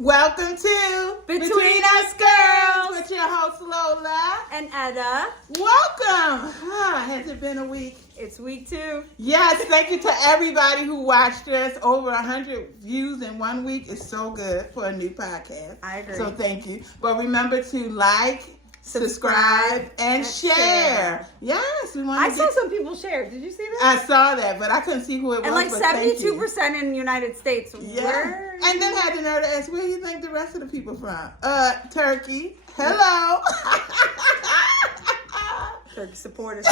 Welcome to Between Us Girls with your host Lola and Eda. Welcome. Has it been a week? It's week 2. Yes, thank you to everybody who watched us. Over 100 views in 1 week is so good for a new podcast. I agree. So thank you. But remember to like, subscribe, and share. Yes, we want to. I saw some people share. Did you see that? I saw that, but I couldn't see who it was. And like but 72% in the United States. Yeah. And then had the nerve to ask, where do you think the rest of the people from? Turkey. Hello. Turkey supporters.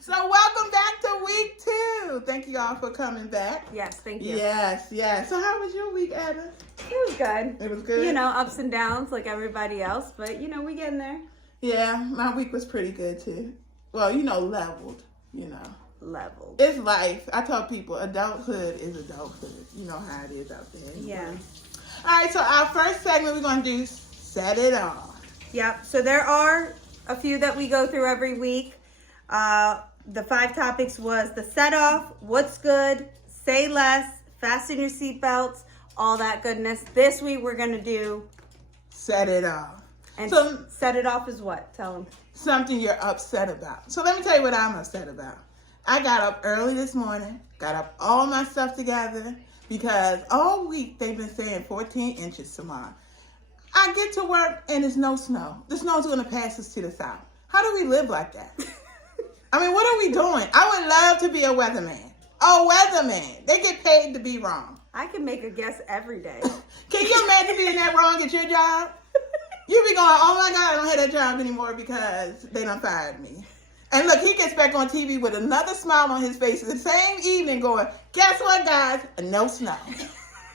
So welcome back to week 2. Thank you all for coming back. Yes, thank you. Yes. So how was your week, Eda? It was good. It was good? You know, ups and downs like everybody else, but you know, we getting there. Yeah, my week was pretty good too. Well, leveled, Leveled. It's life. I tell people adulthood is adulthood. You know how it is out there. Yeah. All right, so our first segment we're going to do Set It Off. Yep. So there are a few that we go through every week. The 5 topics was the set off, what's good, say less, fasten your seatbelts, all that goodness. This week we're going to do Set It Off. And so, set it off is what? Tell them. Something you're upset about. So let me tell you what I'm upset about. I got up early this morning, got up all my stuff together because all week they've been saying 14 inches tomorrow. I get to work and there's no snow. The snow's going to pass us to the south. How do we live like that? I mean, what are we doing? I would love to be a weatherman. A weatherman. They get paid to be wrong. I can make a guess every day. Can you imagine being that wrong at your job? You be going, oh my God, I don't have that job anymore because they done fired me. And look, he gets back on TV with another smile on his face the same evening going, guess what, guys? No snow.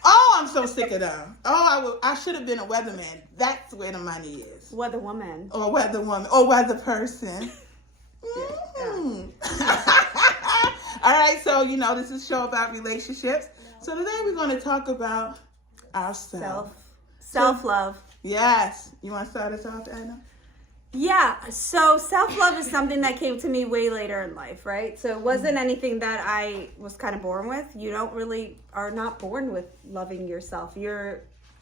Oh, I'm so sick of them. Oh, I should have been a weatherman. That's where the money is. Weather woman. Or weather woman. Or weather person. Yeah. All right, so, this is a show about relationships. So today we're going to talk about ourselves. Self-love. Yes. You want to start us off, Anna? Yeah. So self-love is something that came to me way later in life, right? So it wasn't anything that I was kind of born with. You are not born with loving yourself. You're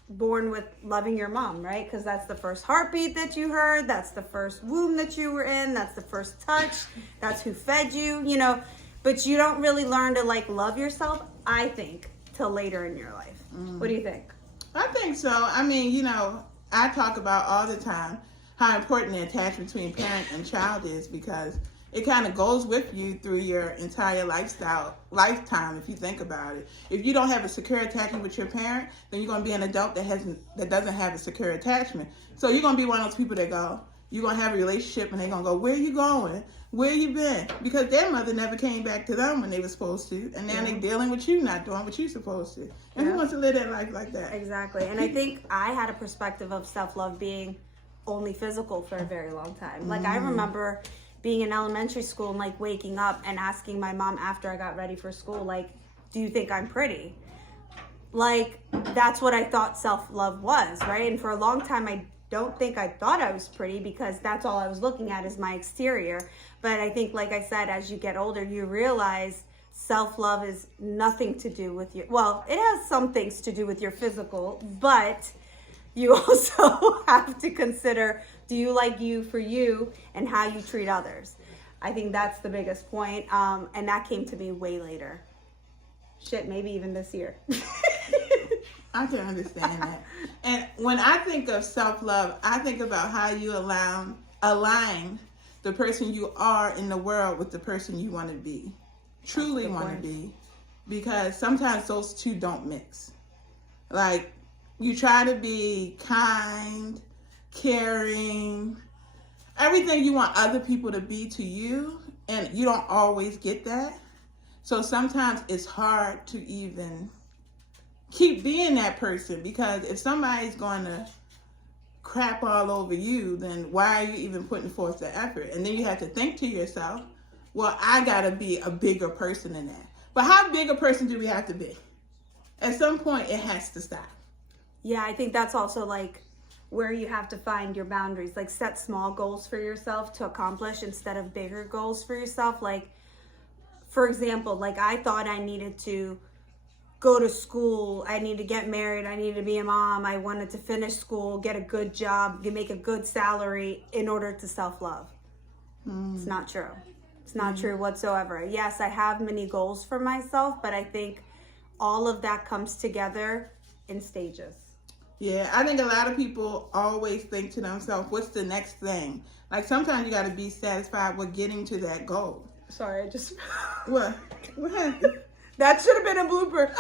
born with loving your mom, right? Because that's the first heartbeat that you heard. That's the first womb that you were in. That's the first touch. That's who fed you, But you don't really learn to love yourself, I think, till later in your life. What do you think? I think so. I mean, I talk about all the time how important the attachment between parent and child is because it kind of goes with you through your entire lifetime, if you think about it. If you don't have a secure attachment with your parent, then you're going to be an adult that doesn't have a secure attachment. So you're going to be one of those people that you're going to have a relationship and they're going to go, where you going? Where you been? Because their mother never came back to them when they were supposed to. And now they're dealing with you not doing what you're supposed to. And who wants to live that life like that? Exactly. And I think I had a perspective of self-love being only physical for a very long time. I remember being in elementary school and waking up and asking my mom after I got ready for school, do you think I'm pretty? That's what I thought self-love was, right? And for a long time, I don't think I thought I was pretty because that's all I was looking at is my exterior. But I think, like I said, as you get older, you realize self-love is nothing to do with it has some things to do with your physical, but you also have to consider, do you like you for you and how you treat others? I think that's the biggest point. And that came to me way later. Shit, maybe even this year. I can understand that. And when I think of self-love, I think about how you align the person you are in the world with the person you want to be. Truly want to be. Because sometimes those two don't mix. You try to be kind, caring, everything you want other people to be to you, and you don't always get that. So sometimes it's hard to even keep being that person because if somebody's going to crap all over you, then why are you even putting forth the effort? And then you have to think to yourself, well, I got to be a bigger person than that. But how big a person do we have to be? At some point, it has to stop. Yeah, I think that's also where you have to find your boundaries. Set small goals for yourself to accomplish instead of bigger goals for yourself. For example, I thought I needed to go to school. I need to get married. I need to be a mom. I wanted to finish school, get a good job, make a good salary in order to self-love. It's not true. It's not true whatsoever. Yes, I have many goals for myself, but I think all of that comes together in stages. Yeah, I think a lot of people always think to themselves, what's the next thing? Like sometimes you got to be satisfied with getting to that goal. Sorry, I just... What? What happened? That should have been a blooper.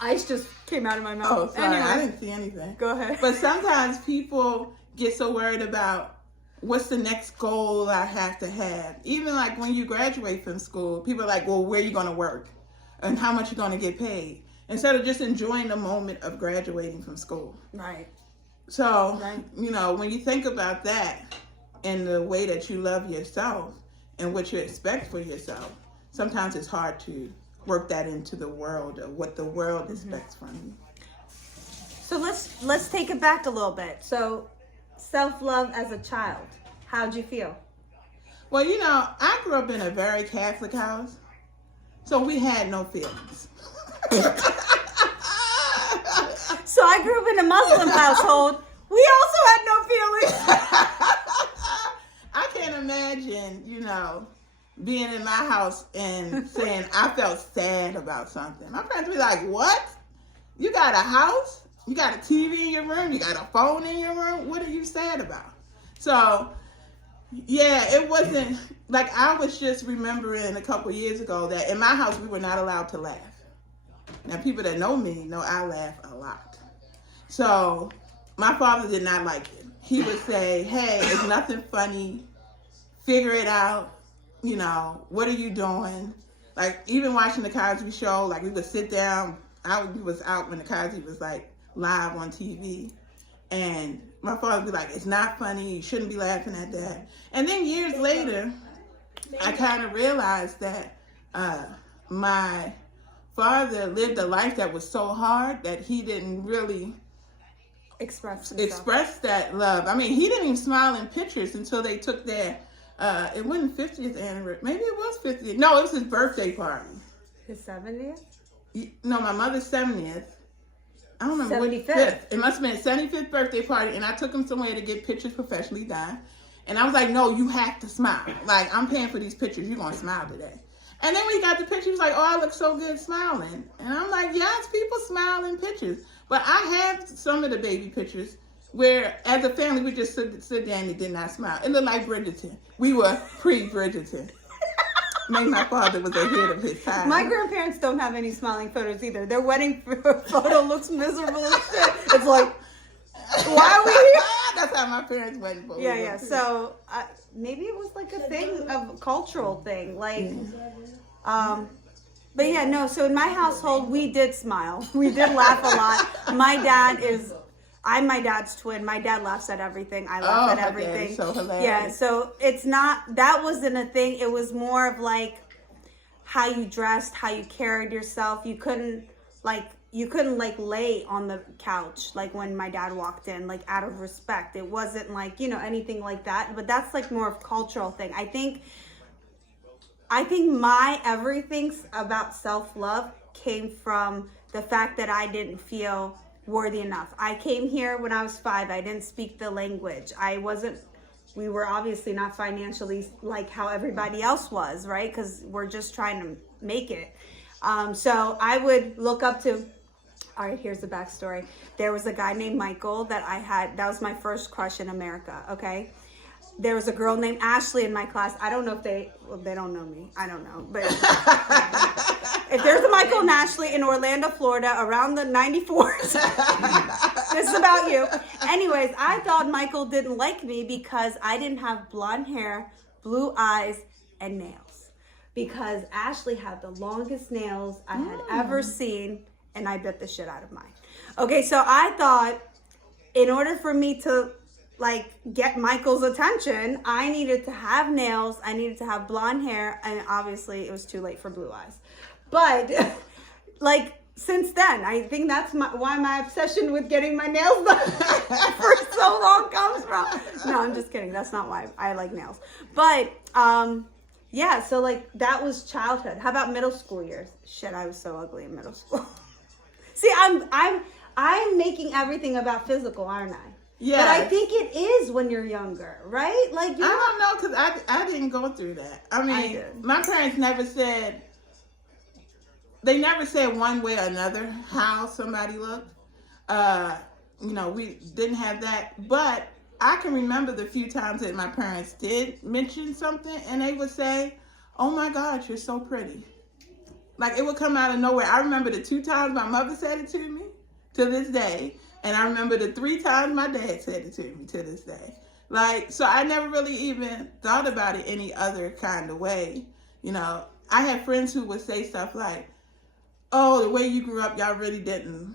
Ice just came out of my mouth. Oh, sorry. Anyway, I didn't see anything. go ahead. But sometimes people get so worried about what's the next goal I have to have. Even like when you graduate from school, people are like, well, where are you going to work? And how much you're going to get paid? Instead of just enjoying the moment of graduating from school. Right. So, Right. you know, when you think about that and the way that you love yourself and what you expect for yourself, sometimes it's hard to work that into the world of what the world expects from you. So let's take it back a little bit. So self-love as a child, how'd you feel? Well, you know, I grew up in a very Catholic house, so we had no feelings. So I grew up in a Muslim household. We also had no feelings. I can't imagine, you know, being in my house and saying I felt sad about something. My friends would be like, what? You got a house? You got a TV in your room? You got a phone in your room? What are you sad about? So, yeah, it wasn't, like I was just remembering a couple years ago that in my house we were not allowed to laugh. Now, people that know me know I laugh a lot. So, my father did not like it. He would say, hey, it's nothing funny. Figure it out. You know, what are you doing? Like, even watching the Cosby Show, like, we would sit down. I was out when the Cosby was, like, live on TV. And my father would be like, it's not funny. You shouldn't be laughing at that. And then years later, I kind of realized that my father lived a life that was so hard that he didn't really Express that love. I mean, he didn't even smile in pictures until they took their, it wasn't 50th anniversary. Maybe it was 50th. No, it was his birthday party. His 70th? No, my mother's 70th. I don't remember. 75th. It must have been his 75th birthday party, and I took him somewhere to get pictures professionally done. And I was like, no, you have to smile. Like, I'm paying for these pictures. You're going to smile today. And then when he got the picture, he was like, oh, I look so good smiling. And I'm like, yes, people smile in pictures. But I have some of the baby pictures where, as a family, we just sit there and they did not smile. It looked like Bridgerton. We were pre-Bridgerton. Maybe my father was ahead of his time. My grandparents don't have any smiling photos either. Their wedding photo looks miserable as shit. It's like, why are we here? That's how my parents' wedding photo Yeah, yeah. looked. So maybe it was like a thing, a cultural thing. Like, but yeah, no. So in my household, we did smile. We did laugh a lot. My dad is, I'm my dad's twin. My dad laughs at everything. I laugh at everything. So hilarious. Yeah, so it's not, that wasn't a thing. It was more of like how you dressed, how you carried yourself. You couldn't lay on the couch like when my dad walked in, like out of respect. It wasn't like, you know, anything like that. But that's like more of a cultural thing. I think my everything about self-love came from the fact that I didn't feel worthy enough. I came here when I was 5. I didn't speak the language. We were obviously not financially like how everybody else was, right? Because we're just trying to make it. So I would look up to, all right, here's the backstory. There was a guy named Michael that was my first crush in America, okay? There was a girl named Ashley in my class. I don't know if they don't know me. I don't know. But if there's a Michael and Ashley in Orlando, Florida, around the 94s, this is about you. Anyways, I thought Michael didn't like me because I didn't have blonde hair, blue eyes, and nails. Because Ashley had the longest nails I had ever seen, and I bit the shit out of mine. Okay, so I thought in order for me to like get Michael's attention, I needed to have nails, I needed to have blonde hair, and obviously it was too late for blue eyes. But like since then, I think that's why my obsession with getting my nails done for so long comes from. No, I'm just kidding. That's not why I like nails. But yeah, so like that was childhood. How about middle school years? Shit, I was so ugly in middle school. See, I'm making everything about physical, aren't I? Yeah. But I think it is when you're younger, right? Like I don't know, because I didn't go through that. I mean, my parents never said, they never said one way or another how somebody looked. You know, we didn't have that. But I can remember the few times that my parents did mention something and they would say, oh my God, you're so pretty. Like, it would come out of nowhere. I remember the 2 times my mother said it to me to this day. And I remember the 3 times my dad said it to me to this day. Like, so I never really even thought about it any other kind of way. You know, I had friends who would say stuff like, oh, the way you grew up, y'all really didn't,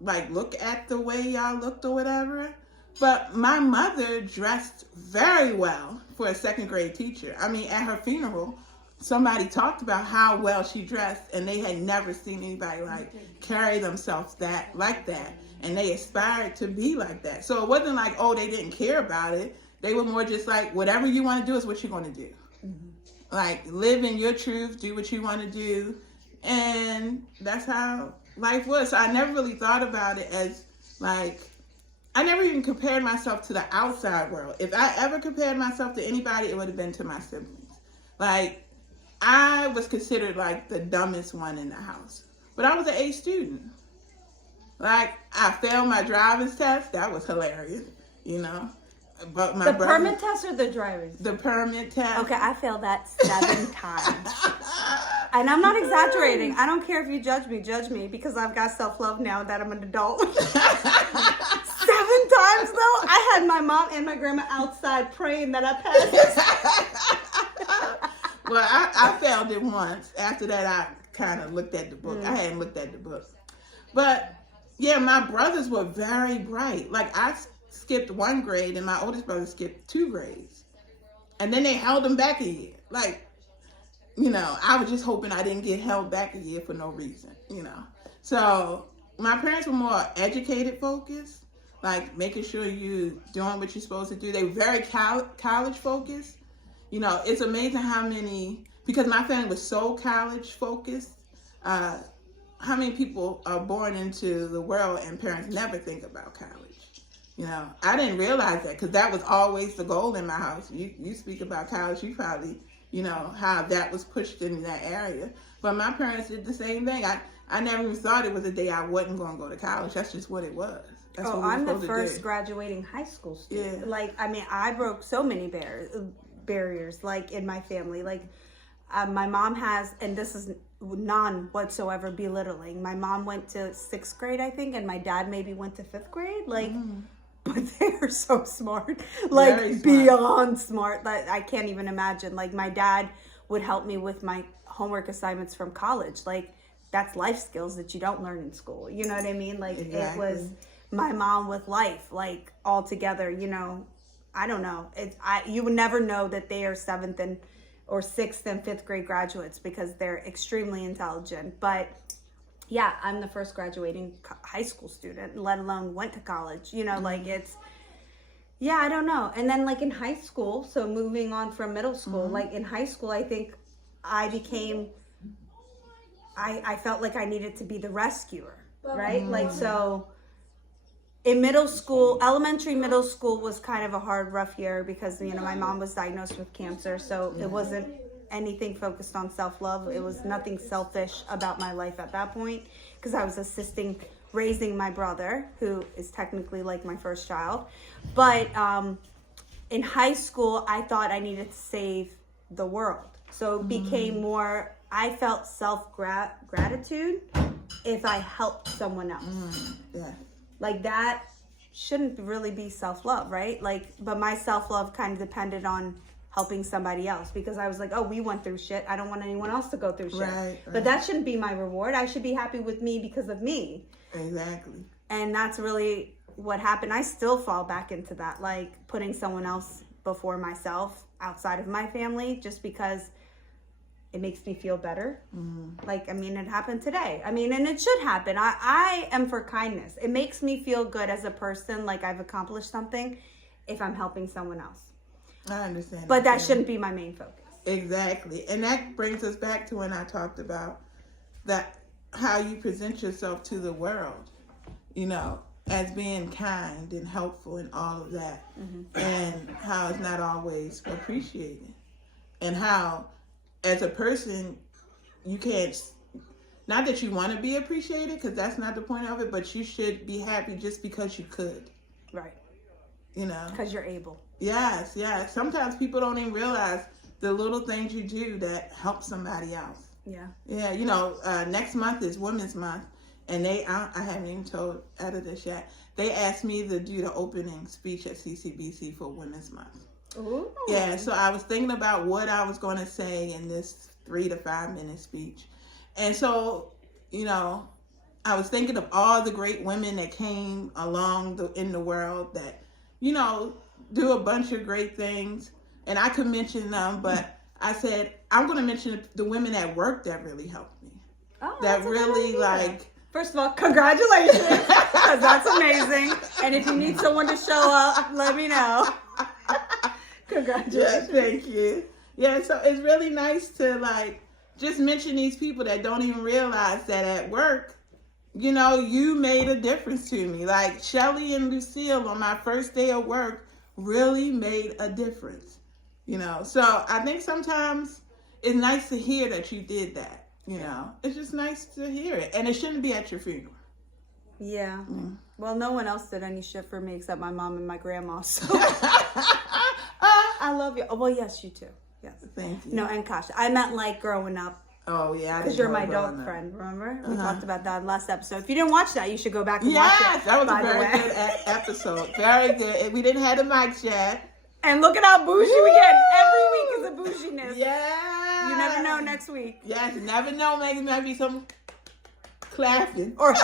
like, look at the way y'all looked or whatever. But my mother dressed very well for a 2nd grade teacher. I mean, at her funeral, somebody talked about how well she dressed, and they had never seen anybody, like, carry themselves like that. And they aspired to be like that. So it wasn't like, oh, they didn't care about it. They were more just like, whatever you want to do is what you're going to do. Mm-hmm. Like, live in your truth, do what you want to do. And that's how life was. So I never really thought about it as, like, I never even compared myself to the outside world. If I ever compared myself to anybody, it would have been to my siblings. Like, I was considered, like, the dumbest one in the house. But I was an A student. Like, I failed my driver's test. That was hilarious, you know. But my brother, permit test or the driver's? The permit test. Okay, I failed that 7 times. And I'm not exaggerating. I don't care if you judge me, because I've got self-love now that I'm an adult. 7 times, though? I had my mom and my grandma outside praying that I passed. Well, I failed it once. After that, I kind of looked at the book. I hadn't looked at the book. But yeah, my brothers were very bright. Like, I skipped 1 grade and my oldest brother skipped 2 grades. And then they held him back a year. Like, you know, I was just hoping I didn't get held back a year for no reason, you know. So my parents were more educated focused, like making sure you're doing what you're supposed to do. They were very college focused. You know, it's amazing how many, because my family was so college focused, how many people are born into the world and parents never think about college. You know, I didn't realize that because that was always the goal in my house. You speak about college, you probably, you know, how that was pushed in that area. But my parents did the same thing. I never even thought it was a day I wasn't going to go to college. That's just what it was. That's what I'm the first graduating high school student. Yeah. Like, I mean, I broke so many barriers, like, in my family. Like, my mom has, and this is none whatsoever belittling, my mom went to 6th grade, I think, and my dad maybe went to 5th grade. Like, but they're so smart, like, smart. Beyond smart, that I can't even imagine. Like, my dad would help me with my homework assignments from college. Like, that's life skills that you don't learn in school. You know what I mean? Like, exactly. It was my mom with life, like, all together, you know. I don't know. You would never know that they are 7th or 6th and 5th grade graduates because they're extremely intelligent. But yeah, I'm the first graduating high school student, let alone went to college. You know, like, it's, yeah, I don't know. And then, like, in high school, so moving on from middle school, like, in high school, I think I felt like I needed to be the rescuer, right? Like, so in middle school, middle school was kind of a hard, rough year because, you know, my mom was diagnosed with cancer. So it wasn't anything focused on self-love. It was nothing selfish about my life at that point because I was assisting raising my brother, who is technically like my first child. But in high school, I thought I needed to save the world. So it became more, I felt self-gratitude if I helped someone else. Yeah. Like, that shouldn't really be self-love, right? Like, but my self-love kind of depended on helping somebody else because I was like, oh, we went through shit. I don't want anyone else to go through shit. Right. But that shouldn't be my reward. I should be happy with me because of me. Exactly. And that's really what happened. I still fall back into that, like, putting someone else before myself outside of my family just because it makes me feel better. Like, I mean, it happened today. I mean, and it should happen. I am for kindness. It makes me feel good as a person, like I've accomplished something if I'm helping someone else. I understand. But that shouldn't be my main focus. Exactly. And that brings us back to when I talked about that, how you present yourself to the world, you know, as being kind and helpful and all of that. And how it's not always appreciated. And how, as a person, you can't, not that you want to be appreciated, because that's not the point of it, but you should be happy just because you could. Right. You know? Because you're able. Yes, yes. Sometimes people don't even realize the little things you do that help somebody else. Yeah. Yeah, you know, next month is Women's Month, and I haven't even told Eda this yet. They asked me to do the opening speech at CCBC for Women's Month. Ooh. Yeah, so I was thinking about what I was going to say in this 3 to 5 minute speech. And so, you know, I was thinking of all the great women that came along in the world that, you know, do a bunch of great things. And I could mention them, but I said, I'm going to mention the women at work that really helped me. Oh, that really, like... First of all, congratulations, because that's amazing. And if you need someone to show up, let me know. Congratulations. Yeah, thank you. Yeah, so it's really nice to, like, just mention these people that don't even realize that at work, you know, you made a difference to me. Like, Shelly and Lucille on my first day of work really made a difference. You know, so I think sometimes it's nice to hear that you did that. You know, it's just nice to hear it. And it shouldn't be at your funeral. Yeah. Mm. Well, no one else did any shit for me except my mom and my grandma. So I love you. Oh, well, yes, you too. Yes. Thank you. No, and Kasha. I meant like growing up. Oh, yeah. Because you're my dog friend, remember? We talked about that last episode. If you didn't watch that, you should go back and watch it. Yes, that was a very good episode. Very good. We didn't have the mics yet. And look at how bougie we get. Every week is a bouginess. Yeah. You never know next week. Yes, you never know. Maybe it might be some clapping. Or,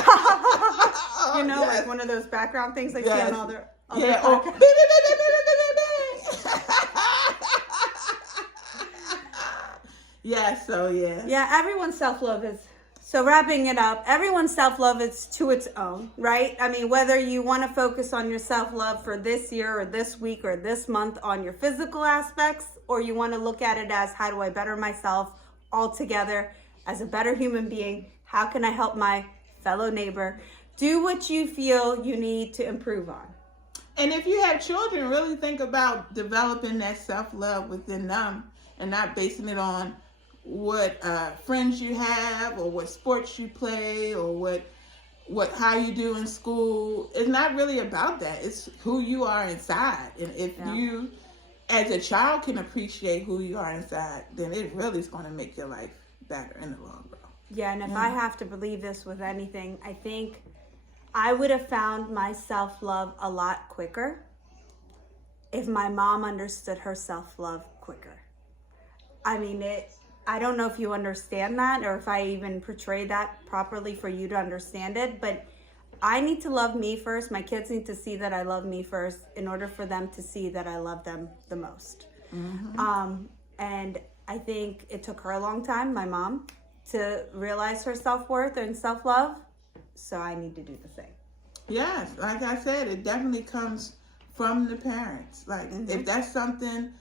you know, like one of those background things they see on all their podcasts. Yeah, so yeah. Yeah, everyone's self-love is... So wrapping it up, everyone's self-love is to its own, right? I mean, whether you want to focus on your self-love for this year or this week or this month on your physical aspects, or you want to look at it as, how do I better myself altogether as a better human being? How can I help my fellow neighbor? Do what you feel you need to improve on. And if you have children, really think about developing that self-love within them and not basing it on what friends you have or what sports you play or how you do in school. It's not really about that. It's who you are inside. And if you, as a child, can appreciate who you are inside, then it really is going to make your life better in the long run. Yeah, and if I have to believe this with anything, I think I would have found my self-love a lot quicker if my mom understood her self-love quicker. I mean, I don't know if you understand that or if I even portray that properly for you to understand it, but I need to love me first. My kids need to see that I love me first in order for them to see that I love them the most. Mm-hmm. And I think it took her a long time, my mom, to realize her self-worth and self-love. So I need to do the same. Yes, like I said, it definitely comes from the parents. Like, if that's something,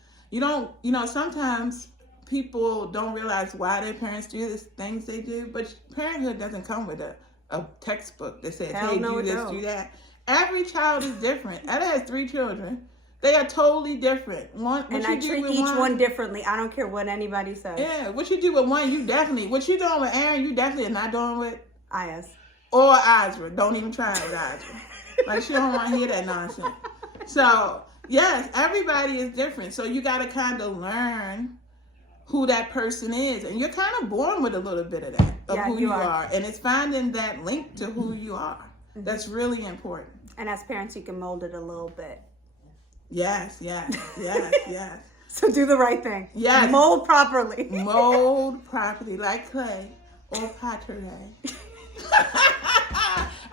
sometimes people don't realize why their parents do the things they do, but parenthood doesn't come with a textbook that says, hey, do this, do that. Every child is different. Eda has 3 children. They are totally different. And I treat each one differently. I don't care what anybody says. Yeah, what you do with one, what you doing with Aaron, you definitely are not doing with Ayaz. Or Izra. Don't even try with Izra. Like, she don't want to hear that nonsense. So, yes, everybody is different. So you got to kind of learn who that person is. And you're kind of born with a little bit of that, of who you are. And it's finding that link to who you are. That's really important. And as parents, you can mold it a little bit. Yes. So do the right thing. Yes. Mold properly. Mold properly, like clay or pottery.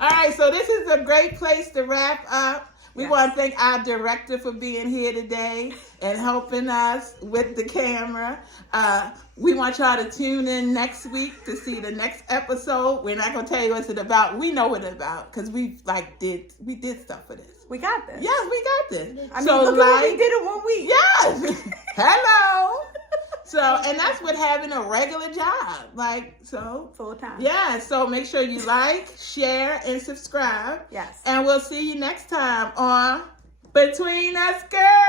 All right, so this is a great place to wrap up. We want to thank our director for being here today and helping us with the camera. We want y'all to tune in next week to see the next episode. We're not going to tell you what it's about. We know what it's about because we did stuff for this. We got this. Yes, we got this. I mean, look at what we did in 1 week. Yes. Hello. So, and that's with having a regular job. Like, so. Full time. Yeah, so make sure you like, share, and subscribe. Yes. And we'll see you next time on Between Us Girls.